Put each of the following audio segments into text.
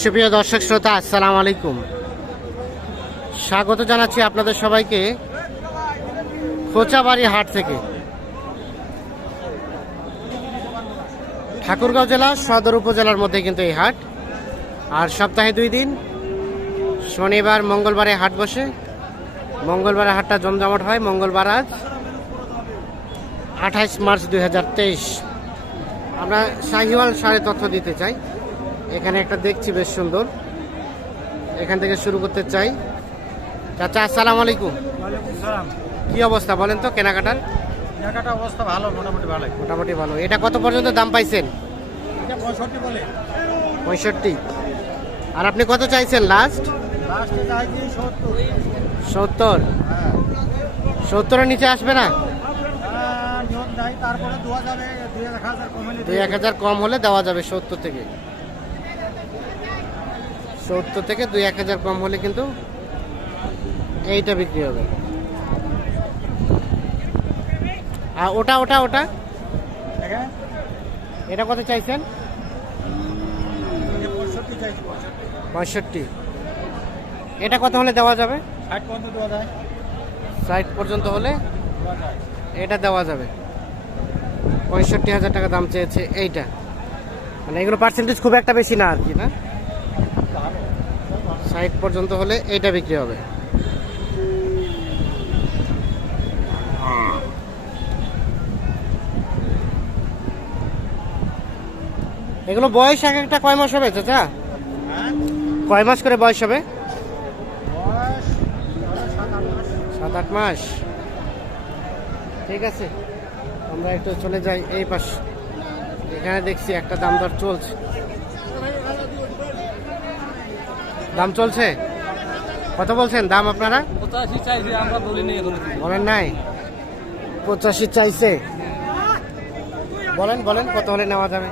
সুপ্রিয় দর্শক শ্রোতা, আসসালামু আলাইকুম। স্বাগত জানাচ্ছি আপনাদের সবাইকে খোঁচাবাড়ি হাট থেকে। ঠাকুরগাঁও জেলা সদর উপজেলার মধ্যে কিন্তু এই হাট, আর সপ্তাহে 2 দিন শনিবার মঙ্গলবারে হাট বসে। মঙ্গলবারে হাটটা জমজমাট হয়। মঙ্গলবার আজ 28 মার্চ 2023। আমরা শাহিওয়াল ষাঁড়ের তথ্য দিতে চাই। এখানে একটা দেখছি বেশ সুন্দর, এখান থেকে শুরু করতে চাই। চাচা আসসালামু আলাইকুম। কি অবস্থা বলেন তো কেনাকাটার? কেনাকাটা অবস্থা ভালো, মোটামুটি ভালো। মোটামুটি ভালো। এটা কত পর্যন্ত দাম পাইছেন? 65 বলে। 65। আর আপনি কত চাইছেন লাস্ট? লাস্টে চাইছি 70। 70? 70-এর নিচে আসবে না? নিয়ম নাই, তারপরে দেওয়া যাবে 2-1000 কম হলে। 2-1000 কম হলে দেওয়া যাবে। 70 থেকে 2-1000 কম হলে কিন্তু এইটা বিক্রি হবে। আর ওটা ওটা ওটা দেখেন এটা কত চাইছেন? 65 চাইছি। 65। এটা কত হলে দেওয়া যাবে? 60 পর্যন্ত দেওয়া যায়। 60 পর্যন্ত হলে দেওয়া যায়। এটা দেওয়া যাবে। 65,000 টাকা দাম চেয়েছে এইটা। মানে এগুলো পার্সেন্টেজ খুব একটা বেশি না আর কি, না? 60 পর্যন্ত হলে এইটা বিক্রি হবে। এগুলো বয়স এক একটা কয় মাস হবে চাচা? কয় মাস করে বয়স হবে? বয়স 7-8 মাস। 7-8 মাস। ঠিক আছে, আমরা একটু চলে যাই এই পাশ। এখানে দেখছি একটা দাম দর চলছে। দাম চলছে কত বলছেন দাম আপনারা? 85 চাইছি, আমরা বলিনি এখন। বলেন নাই? 85 চাইছে। বলেন বলেন কত হলে নেওয়া যাবে?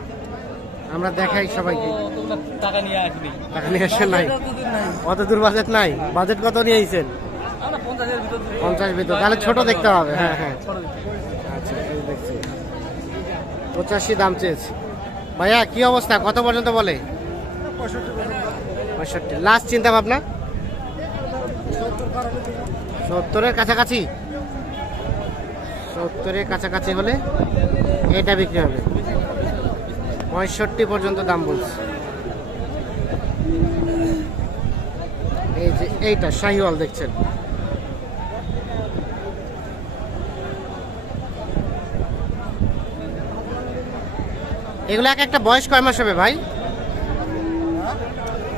আমরা দেখাই সবাইকে। টাকা নিয়ে আসবি। টাকা নিয়ে আসেন নাই? অত দূর বাজেট নাই। বাজেট কত নিয়ে আইছেন? আমরা 50-এর ভিতর। 50 ভিতর? তাহলে ছোট দেখতে হবে। হ্যাঁ হ্যাঁ, আচ্ছা এই দেখছি 85 দাম চেয়েছে। ভাইয়া কি অবস্থা, কত পর্যন্ত বলে? 65। লাস্ট চিন্তা ভাবনা 70-এর কাছাকাছি? 70-এর কাছাকাছি হলে এটা বিক্রি হবে। 65 পর্যন্ত দাম বলছে। এই যে এইটা শাহিওয়াল দেখছেন। এগুলো এক একটা বয়স কয় মাস হবে ভাই?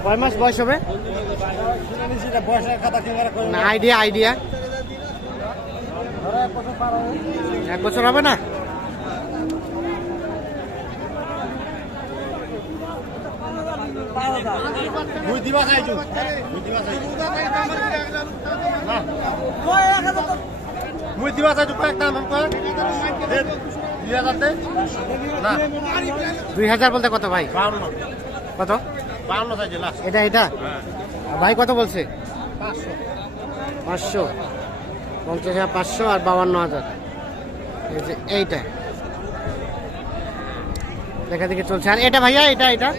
কয় মাস বয়স হবে? না, আইডিয়া আইডিয়া 1 বছর হবে না? না 2000 বলতে কত ভাই? 52। কত? 52 চাইছি লাস্ট। এটা এটা ভাই কত বলছে? 500। 50,500 আর 52,000। এই যে এইটা দেখা দেখি চলছে। আর এটা ভাইয়া এটা এটা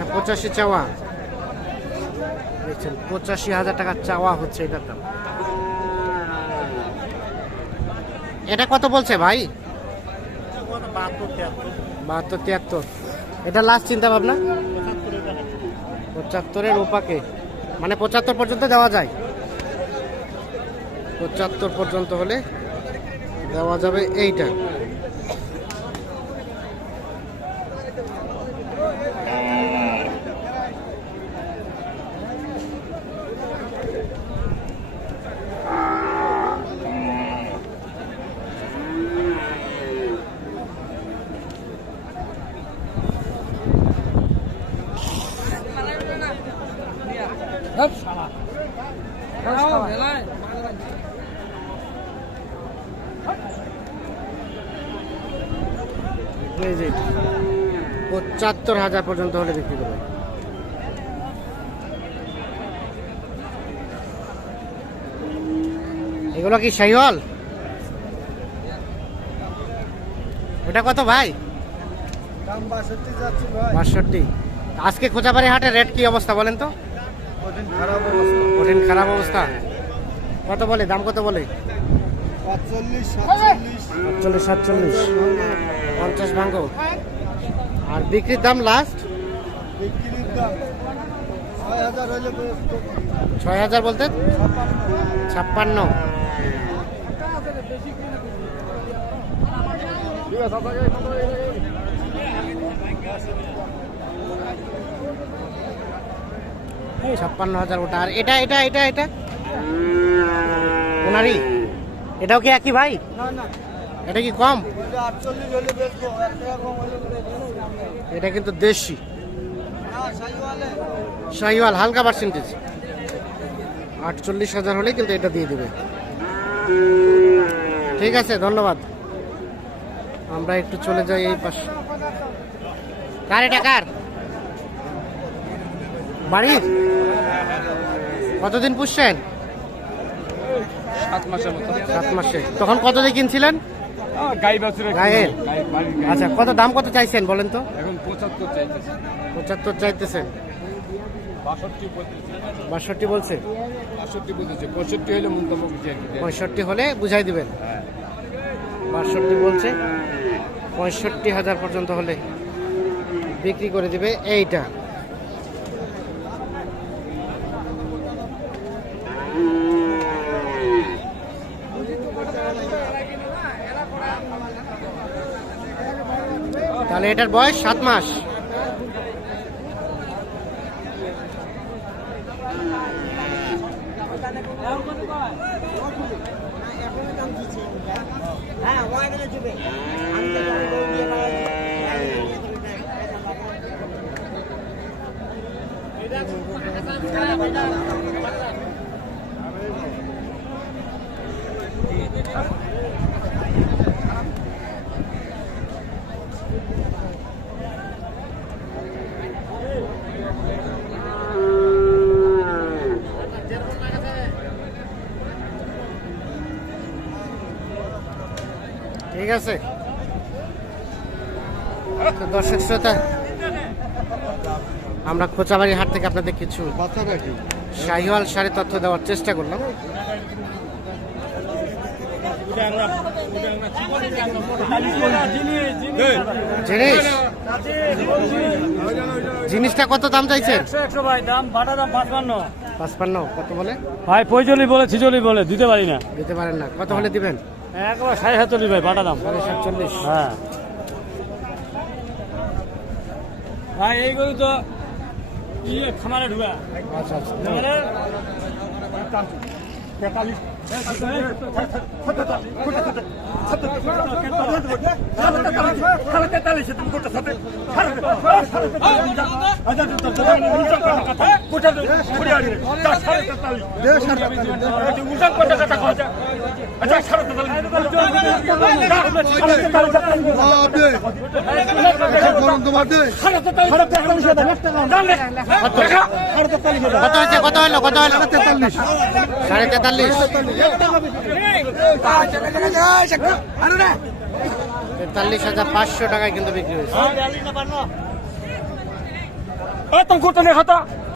85 চাওয়া দেখছেন। 85,000 টাকা চাওয়া হচ্ছে এটার দাম। এটা কত বলছে ভাই? 72-73। এটা লাস্ট চিন্তা ভাবনা 75-এর ওপাকে, মানে 75 পর্যন্ত দেওয়া যায়। 75 পর্যন্ত হলে দেওয়া যাবে এইটা। এই যে 75,000 পর্যন্ত হলে বিক্রি করবে। এগুলো কি শাহিওয়াল? ওটা কত ভাই? দাম 62 যাচ্ছে ভাই। 62। আজকে খোঁচাবাড়ি হাটের রেট কি অবস্থা বলেন তো? কঠিন খারাপ অবস্থা। কঠিন খারাপ অবস্থা। কত বলে, দাম কত বলে? 45 47 47 47 50 ভাঙ্গো। আর বিক্রির দাম লাস্ট বিক্রির দাম 6000 হলে বেচবো। 6000 বলতে 56। এই 56,000 ওটা। আর এটা এটা এটা এটা ওনারই, এটাও কি একই ভাই? না না, এটা কি কম? এটা 48 হলে বেচবো, 1 টাকা কম হলে বেচবো। এটা কিন্তু দেশি না, শাহিওয়ালে। শাহিওয়াল, হালকা পার্সেন্টেজ। 48,000 হলে কিন্তু এটা দিয়ে দেবে। ঠিক আছে, ধন্যবাদ। আমরা একটু চলে যাই এই পাশে। কার এটা, কার বাড়ির? কতদিন পুষছেন? 7 মাসের মতো। 7 মাসে। তখন কত দিয়ে কিনছিলেন? গাই বাছুরের গায়ের? বাড়ির গাই। আচ্ছা, কত দাম কত চাইছেন বলেন তো? এখন 75 চাইতেছে। 75 চাইতেছেন। 62 বলতেছে। 62 বলছে। 62 বলতেছে। 65 হলে মন্তব্য বুঝিয়ে দিবে। 65 হলে বুঝাই দিবেন। 62 বলছে। 65,000 পর্যন্ত হলে বিক্রি করে দিবে এইটা। তাহলে এটার বয়স 7 মাস। ঠিক আছে, তো দর্শক শ্রোতা, আমরা খোঁচাবাড়ি হাট থেকে আপনাদের কিছু শাহিওয়াল সারে তথ্য দেওয়ার চেষ্টা করলাম। জিনিস, জিনিসটা কত দাম চাইছেন? 100 ভাই, দাম বাটা দাম 55। 55। কত বলে? ভাই 45 বলে 46 বলে দিতে পারি না। দিতে পারেন না? কত হলে দিবেন? একবার 47 ভাই বাটা দাম। 47। হ্যাঁ ভাই, এইগুলো তো খামারে ঢুকা। আচ্ছা আচ্ছা। কত হলো? কত হলো? 43। 43,500 টাকায় কিন্তু বিক্রি হয়েছে।